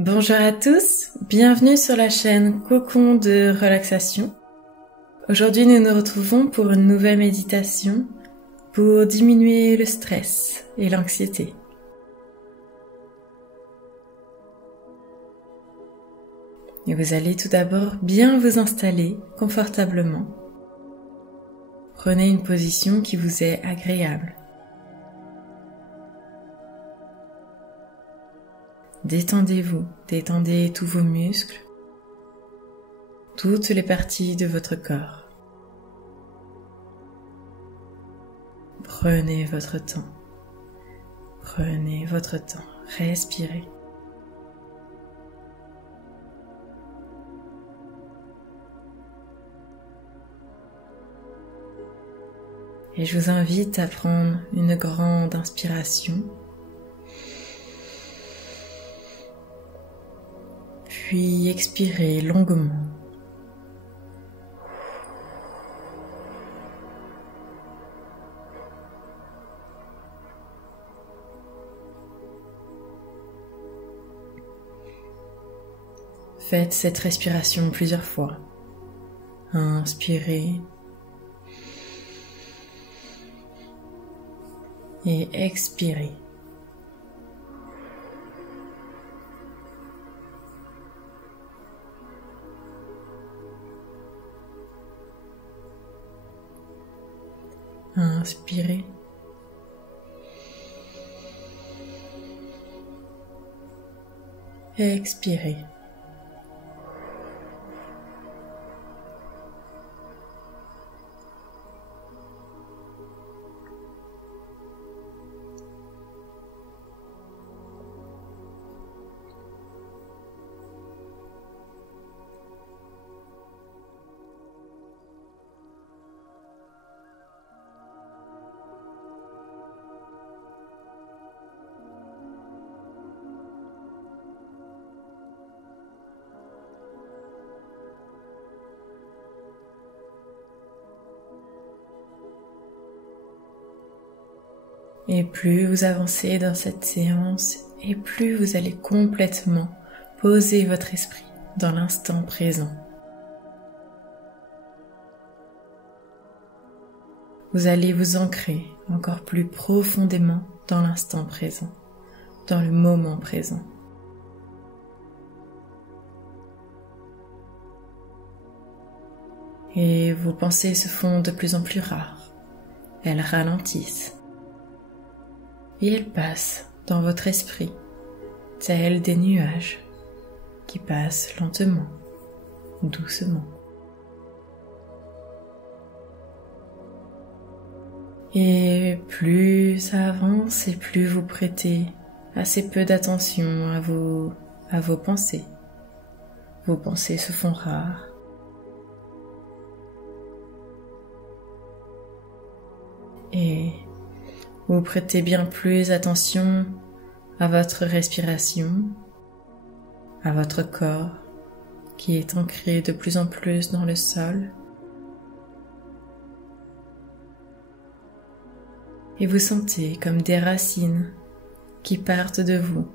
Bonjour à tous, bienvenue sur la chaîne Cocon de relaxation. Aujourd'hui nous nous retrouvons pour une nouvelle méditation pour diminuer le stress et l'anxiété. Et vous allez tout d'abord bien vous installer confortablement. Prenez une position qui vous est agréable. Détendez-vous, détendez tous vos muscles, toutes les parties de votre corps. Prenez votre temps, respirez. Et je vous invite à prendre une grande inspiration. Puis expirez longuement. Faites cette respiration plusieurs fois. Inspirez et expirez. Inspirez. Expirez. Et plus vous avancez dans cette séance, et plus vous allez complètement poser votre esprit dans l'instant présent. Vous allez vous ancrer encore plus profondément dans l'instant présent, dans le moment présent. Et vos pensées se font de plus en plus rares. Elles ralentissent. Et elles passent dans votre esprit, tels des nuages qui passent lentement, doucement. Et plus ça avance et plus vous prêtez assez peu d'attention à vos pensées. Vos pensées se font rares. Et vous prêtez bien plus attention à votre respiration, à votre corps qui est ancré de plus en plus dans le sol. Et vous sentez comme des racines qui partent de vous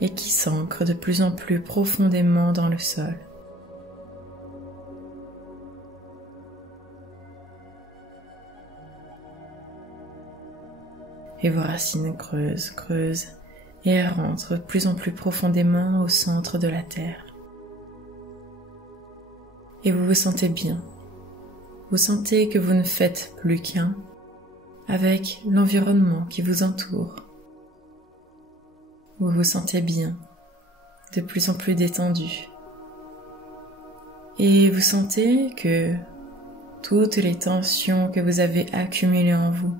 et qui s'ancrent de plus en plus profondément dans le sol. Et vos racines creusent et elles rentrent de plus en plus profondément au centre de la terre. Et vous vous sentez bien. Vous sentez que vous ne faites plus qu'un avec l'environnement qui vous entoure. Vous vous sentez bien, de plus en plus détendu. Et vous sentez que toutes les tensions que vous avez accumulées en vous,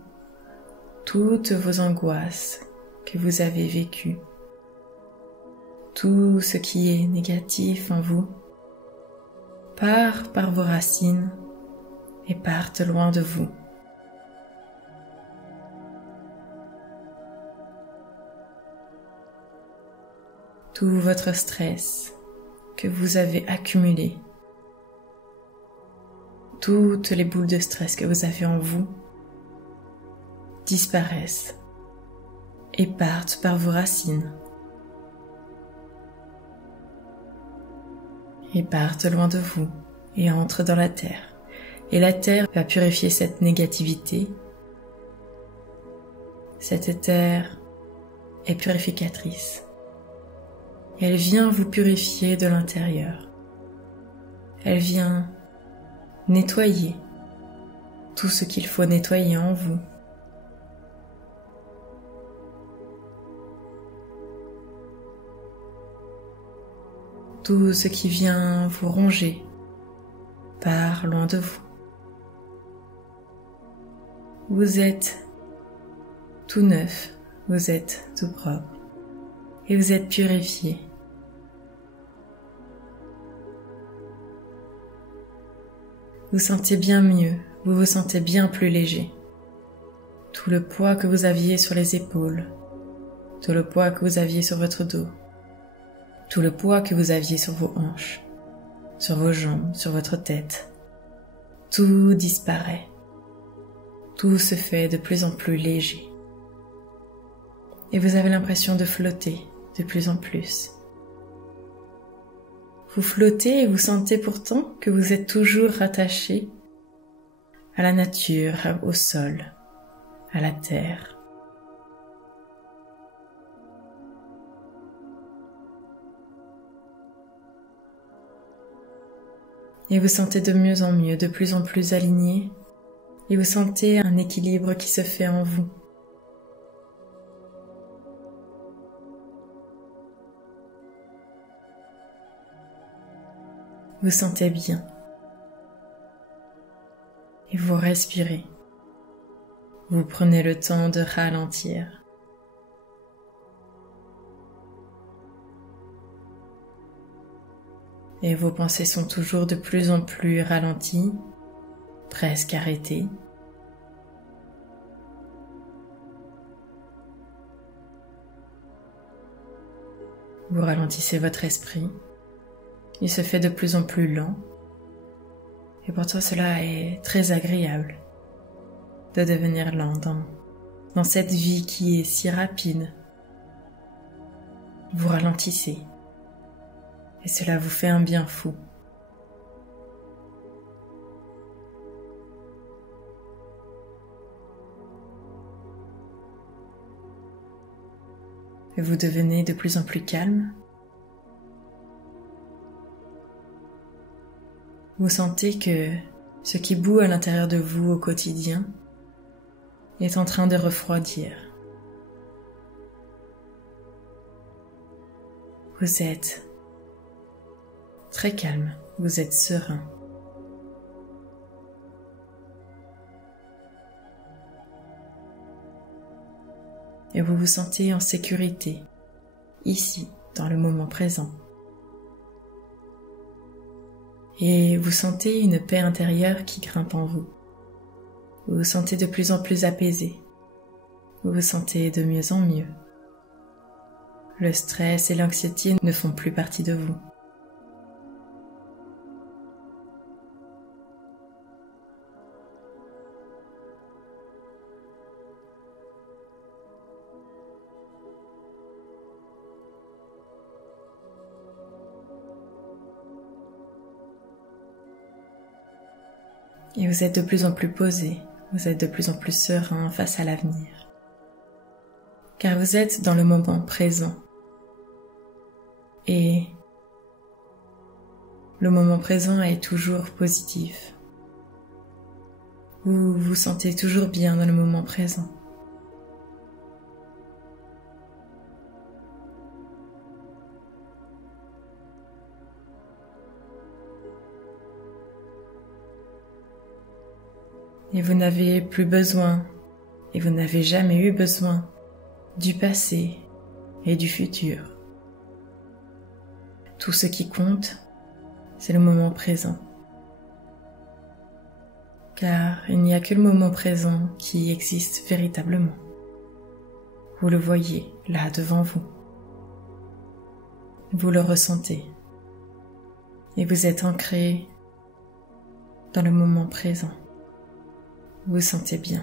toutes vos angoisses que vous avez vécues, tout ce qui est négatif en vous, part par vos racines et partent loin de vous. Tout votre stress que vous avez accumulé, toutes les boules de stress que vous avez en vous, disparaissent et partent par vos racines. et partent loin de vous et entrent dans la terre. Et la terre va purifier cette négativité. Cette terre est purificatrice. Elle vient vous purifier de l'intérieur. Elle vient nettoyer tout ce qu'il faut nettoyer en vous. Tout ce qui vient vous ronger part loin de vous. Vous êtes tout neuf, vous êtes tout propre et vous êtes purifié. Vous sentez bien mieux, vous vous sentez bien plus léger. Tout le poids que vous aviez sur les épaules, tout le poids que vous aviez sur votre dos, tout le poids que vous aviez sur vos hanches, sur vos jambes, sur votre tête, tout disparaît. Tout se fait de plus en plus léger. Et vous avez l'impression de flotter de plus en plus. Vous flottez et vous sentez pourtant que vous êtes toujours rattaché à la nature, au sol, à la terre. Et vous sentez de mieux en mieux, de plus en plus aligné, et vous sentez un équilibre qui se fait en vous. Vous sentez bien. Et vous respirez. Vous prenez le temps de ralentir. Et vos pensées sont toujours de plus en plus ralenties, presque arrêtées. Vous ralentissez votre esprit. Il se fait de plus en plus lent. Et pourtant cela est très agréable de devenir lent dans cette vie qui est si rapide. Vous ralentissez. Et cela vous fait un bien fou. Et vous devenez de plus en plus calme. Vous sentez que ce qui bout à l'intérieur de vous au quotidien est en train de refroidir. Vous êtes très calme, vous êtes serein. Et vous vous sentez en sécurité, ici, dans le moment présent. Et vous sentez une paix intérieure qui grimpe en vous. Vous vous sentez de plus en plus apaisé. Vous vous sentez de mieux en mieux. Le stress et l'anxiété ne font plus partie de vous. Et vous êtes de plus en plus posé, vous êtes de plus en plus serein face à l'avenir. Car vous êtes dans le moment présent. Et le moment présent est toujours positif. Vous vous sentez toujours bien dans le moment présent. Et vous n'avez plus besoin, et vous n'avez jamais eu besoin du passé et du futur. Tout ce qui compte, c'est le moment présent. Car il n'y a que le moment présent qui existe véritablement. Vous le voyez là devant vous. Vous le ressentez. Et vous êtes ancré dans le moment présent. Vous vous sentez bien.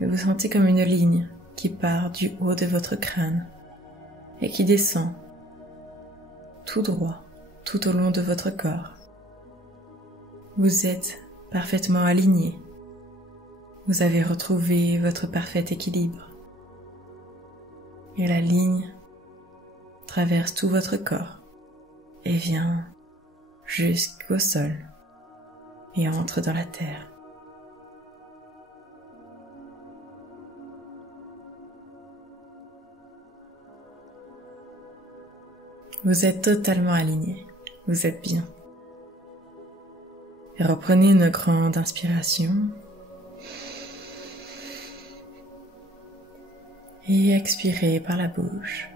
Et vous sentez comme une ligne qui part du haut de votre crâne et qui descend tout droit, tout au long de votre corps. Vous êtes parfaitement aligné. Vous avez retrouvé votre parfait équilibre. Et la ligne traverse tout votre corps et vient jusqu'au sol et entre dans la terre. Vous êtes totalement aligné, vous êtes bien. Et reprenez une grande inspiration et expirez par la bouche.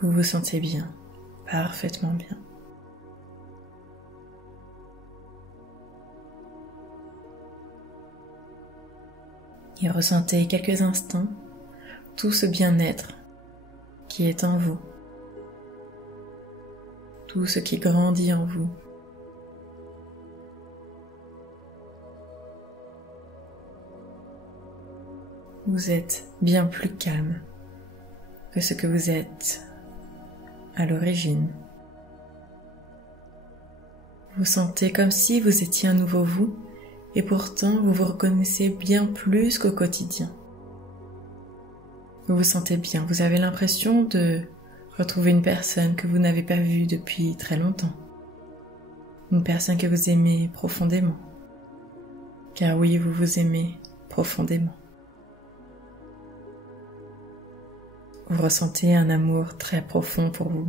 Vous vous sentez bien, parfaitement bien. Et ressentez quelques instants tout ce bien-être qui est en vous, tout ce qui grandit en vous. Vous êtes bien plus calme que ce que vous êtes à l'origine. Vous sentez comme si vous étiez un nouveau vous, et pourtant vous vous reconnaissez bien plus qu'au quotidien. Vous vous sentez bien, vous avez l'impression de retrouver une personne que vous n'avez pas vue depuis très longtemps. Une personne que vous aimez profondément. Car oui, vous vous aimez profondément. Vous ressentez un amour très profond pour vous.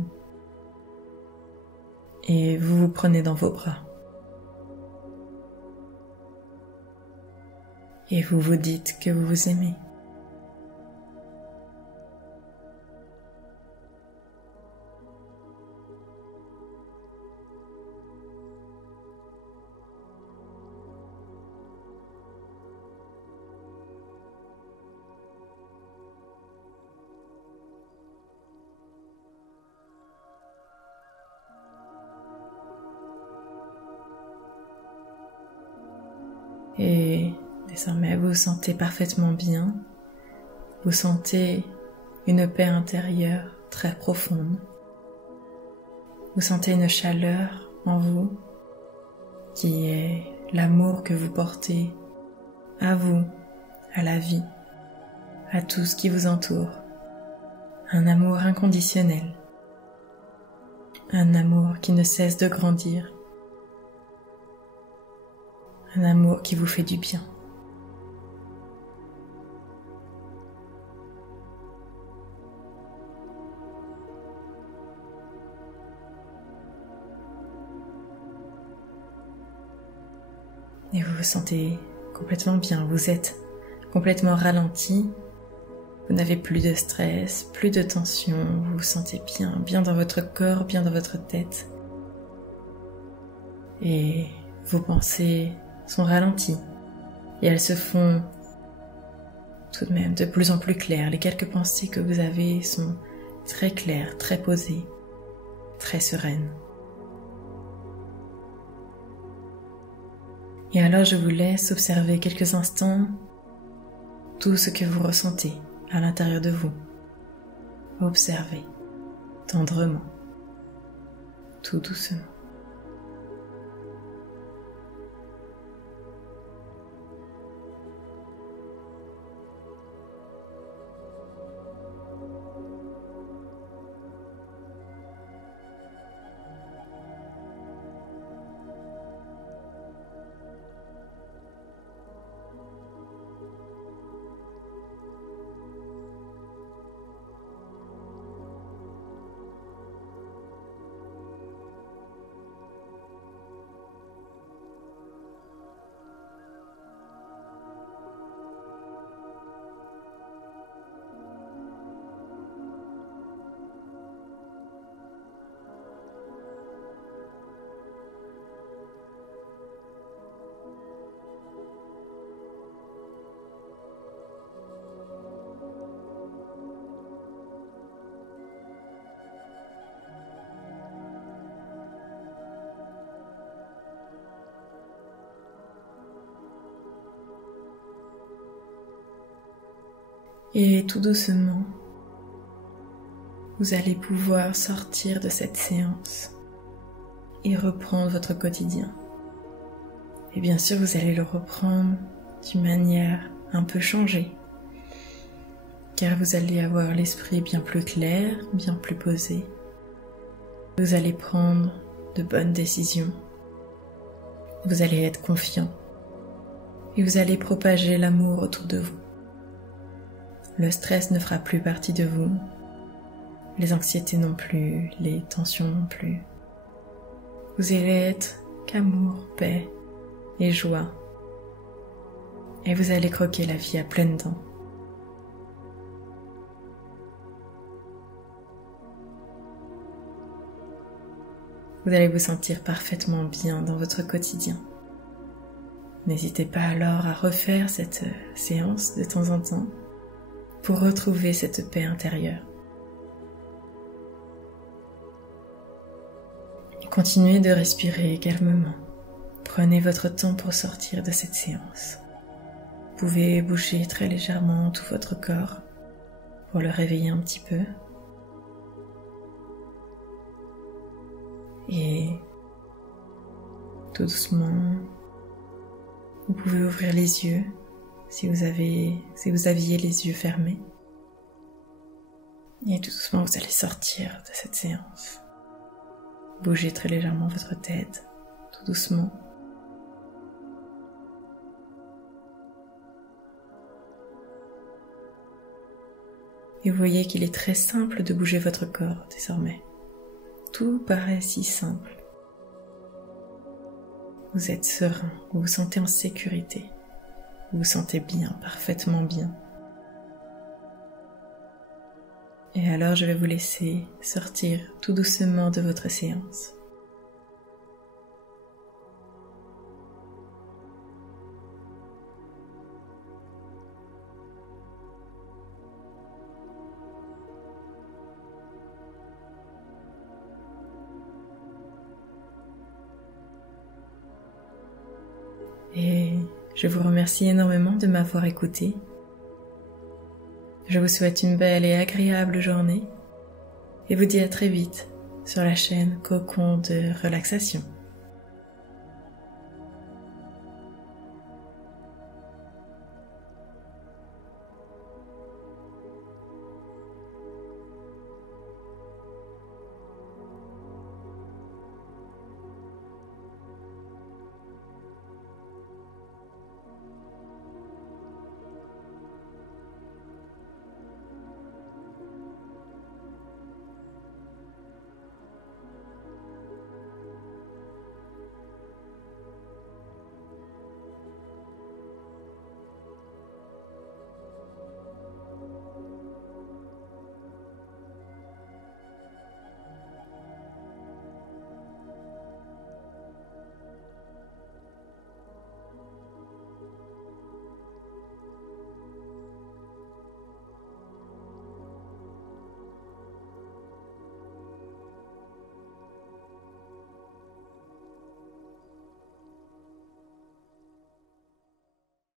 Et vous vous prenez dans vos bras. Et vous vous dites que vous vous aimez. Et désormais, vous vous sentez parfaitement bien. Vous sentez une paix intérieure très profonde. Vous sentez une chaleur en vous qui est l'amour que vous portez à vous, à la vie, à tout ce qui vous entoure. Un amour inconditionnel. Un amour qui ne cesse de grandir. Un amour qui vous fait du bien. Et vous vous sentez complètement bien, vous êtes complètement ralenti, vous n'avez plus de stress, plus de tension, vous vous sentez bien, bien dans votre corps, bien dans votre tête. Et vos pensées sont ralenties et elles se font tout de même de plus en plus claires. Les quelques pensées que vous avez sont très claires, très posées, très sereines. Et alors je vous laisse observer quelques instants tout ce que vous ressentez à l'intérieur de vous. Observez tendrement, tout doucement. Et tout doucement, vous allez pouvoir sortir de cette séance et reprendre votre quotidien. Et bien sûr, vous allez le reprendre d'une manière un peu changée, car vous allez avoir l'esprit bien plus clair, bien plus posé. Vous allez prendre de bonnes décisions. Vous allez être confiant et vous allez propager l'amour autour de vous. Le stress ne fera plus partie de vous, les anxiétés non plus, les tensions non plus. Vous allez être qu'amour, paix et joie. Et vous allez croquer la vie à pleines dents. Vous allez vous sentir parfaitement bien dans votre quotidien. N'hésitez pas alors à refaire cette séance de temps en temps pour retrouver cette paix intérieure. Continuez de respirer calmement. Prenez votre temps pour sortir de cette séance. Vous pouvez bouger très légèrement tout votre corps pour le réveiller un petit peu. Et tout doucement, vous pouvez ouvrir les yeux si vous aviez les yeux fermés. Et tout doucement, vous allez sortir de cette séance. Bougez très légèrement votre tête, tout doucement. Et vous voyez qu'il est très simple de bouger votre corps désormais. Tout paraît si simple. Vous êtes serein, vous vous sentez en sécurité, vous vous sentez bien, parfaitement bien. Et alors je vais vous laisser sortir tout doucement de votre séance. Et je vous remercie énormément de m'avoir écouté. Je vous souhaite une belle et agréable journée et vous dis à très vite sur la chaîne Cocon de relaxation.